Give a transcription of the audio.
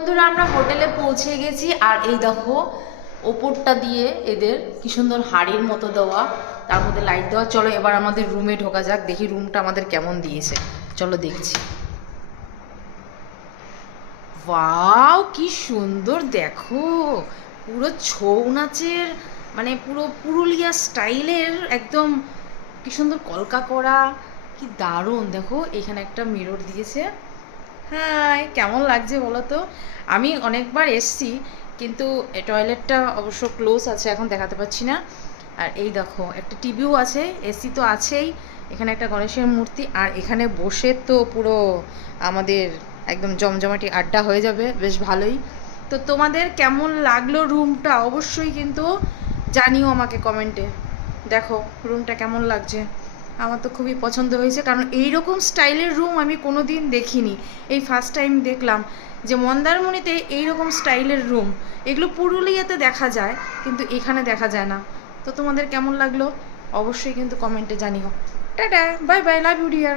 বন্ধুরা আমরা হোটেলে পৌঁছে গেছি আর এই দেখো ওপরটা দিয়ে এদের কি সুন্দর হাড়ির মতো দেওয়া, তার মধ্যে লাইট দেওয়া। চলো এবার আমাদের রুমে ঢোকা যাক, দেখি রুমটা আমাদের কেমন দিয়েছে। চলো দেখছি। ওয়াও কি সুন্দর দেখো, পুরো ছৌ নাচের মানে পুরো পুরুলিয়া স্টাইলের একদম কি সুন্দর কলকা করা, কি দারুণ। দেখো এখানে একটা মিরর দিয়েছে। হাই, কেমন লাগছে বলো তো? আমি অনেকবার এসছি কিন্তু টয়লেটটা অবশ্য ক্লোজ আছে, এখন দেখাতে পাচ্ছি না। আর এই দেখো একটা টিভিও আছে, এসি তো আছেই, এখানে একটা গণেশের মূর্তি, আর এখানে বসে তো পুরো আমাদের একদম জমজমাটি আড্ডা হয়ে যাবে, বেশ ভালোই। তো তোমাদের কেমন লাগলো রুমটা অবশ্যই কিন্তু জানিও আমাকে কমেন্টে। দেখো রুমটা কেমন লাগছে, আমার তো খুবই পছন্দ হয়েছে, কারণ এই রকম স্টাইলের রুম আমি কোনো দিন দেখিনি, এই ফার্স্ট টাইম দেখলাম যে মন্দারমণিতে এই রকম স্টাইলের রুম। এগুলো পুরুলিয়াতে দেখা যায় কিন্তু এখানে দেখা যায় না। তো তোমাদের কেমন লাগলো অবশ্যই কিন্তু কমেন্টে জানিও। Tata, bye bye, love you deer.